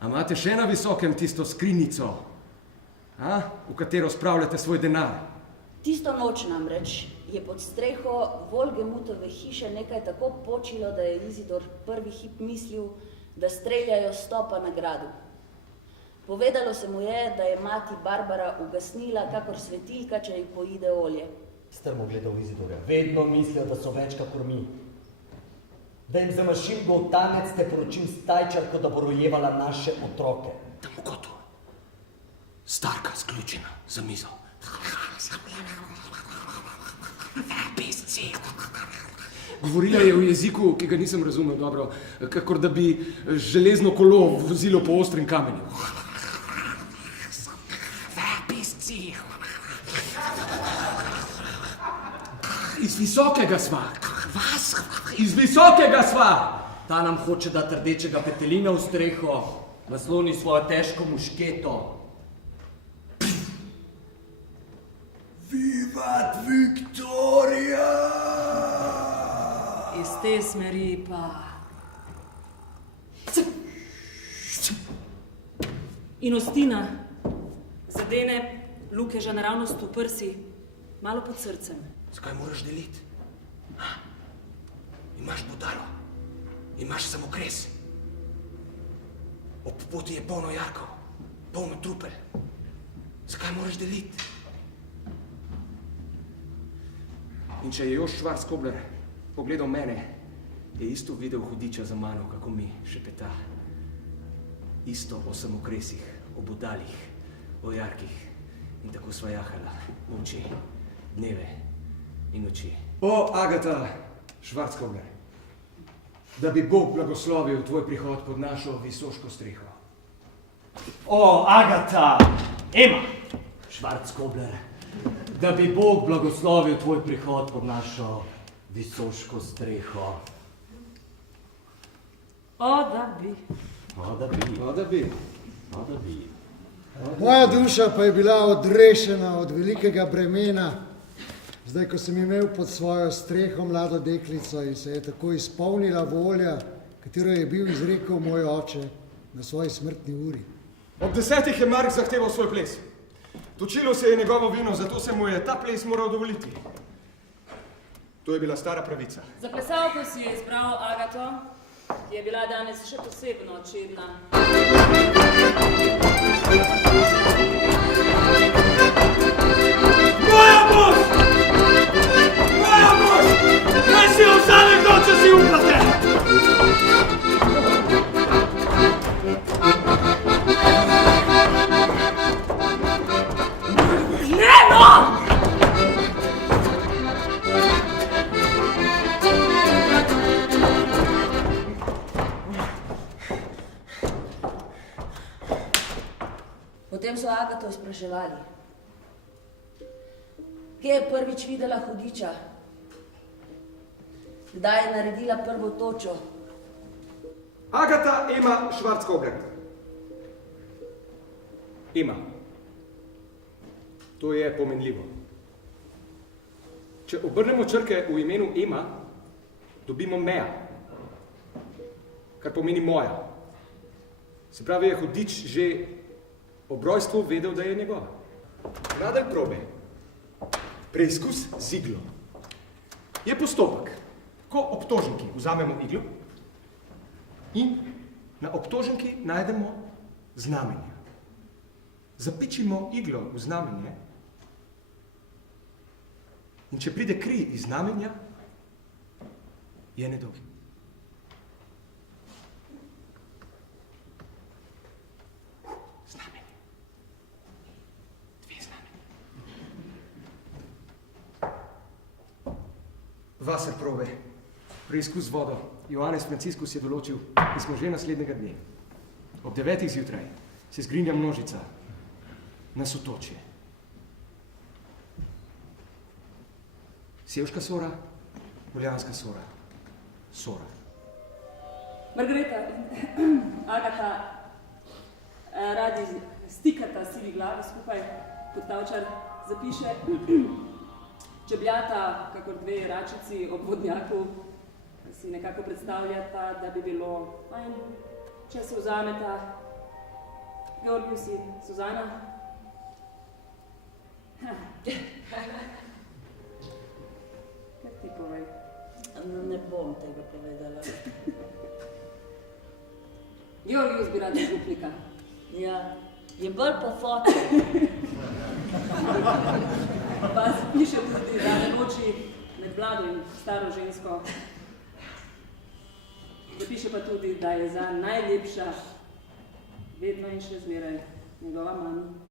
A imate še na visokem tisto skrinjico, v katero spravljate svoj denar? Tisto noč namreč je pod streho Volgemutove hiše nekaj tako počilo, da je Izidor prvi hip mislil, da streljajo stopa na gradu. Povedalo se mu je, da je mati Barbara ugasnila kakor svetilka, če ji poide olje. Strmo gledal Izidorja. Vedno mislijo, da so več kakor mi. Da jim zamašim goltanec te poročim stajčarko, da bo rojevala naše otroke. Tam v kotu. Starka sključena za mizo. Pisci. Govorila je v jeziku, ki ga nisem razumel dobro, kakor da bi železno kolo vozilo po ostrem kamenju. Pisci. Iz visokega sva. Vas? Iz visokega sva. Ta nam hoče dati rdečega petelina v streho, nasloni svojo težko mušketo. Vivat Viktorija! Iz te smeri pa... In Ostina zadene Lukeža naravnost v prsi, malo pod srcem. Zakaj moraš deliti? Imaš budalo, imaš samokres. Ob poti je polno jarkov, polno trupel. Zakaj moraš deliti? In če je Jož Švarc-Kobler pogledal mene, je isto videl hudiča za mano, kako mi šepeta. Isto o samokresih, o budalih, o jarkih. In tako sva jahala v oči, dneve in noči. O, Agata Švarc-Kobler, da bi Bog blagoslovil tvoj prihod pod našo visoško streho. O, Agata, Ema Švarc-Kobler, da bi Bog blagoslovil tvoj prihod pod našo visoško streho. O, da bi. O, da bi. O, da bi. O, da bi. Moja duša pa je bila odrešena od velikega bremena, zdaj, ko sem imel pod svojo streho mlado deklico in se je tako izpolnila volja, katero je bil izrekel moj oče na svoji smrtni uri. Ob 10 je Mark zahteval svoj ples. Točilo se je njegovo vino, zato se mu je ta ples moral dovoliti. To je bila stara pravica. Za plesalko si je izbral Agato, ki je bila danes še posebno čedna. Moja mož! Moja mož! Kaj si vzame kdo, če si uplate? Ne, no! Potem so Agato spraševali, kje je prvič videla hudiča, kdaj je naredila prvo točo. Agata Ema Švarc-Kobler. Ema. To je pomenljivo. Če obrnemo črke v imenu Ema, dobimo Meja, kar pomeni moja. Se pravi, je hudič že ob rojstvu vedel, da je njegova. Radelj probe. Preizkus z iglo. Je postopek, ko obtoženki vzamemo iglo in na obtoženki najdemo znamenje. Zapičimo iglo v znamenje in če pride kri iz znamenja, je nedolg. Znamenje. Dve znamenje. Vaser probe. Preizkus z vodo. Johannes Franciskus je določil, da smo že naslednjega dne. Ob 9 zjutraj se zgrinja množica na Sotočje. Sevška sora, Poljanska sora, sora. Margareta in Agata radi stikata sivi glavi skupaj, kot Tavčar zapiše, čebljata, kakor dve račici ob vodnjaku, si nekako predstavljata, da bi bilo fajn, če se vzameta Georgius in Suzana. Kaj ti povej? Ne bom tega povedala. Georgius bi rad župnika. Ja, je bolj po fotu. Pa piše tudi, da ne moči med mlado in staro žensko. Zapiše pa tudi, da je za najlepša vedno in še zmeraj njegova mama.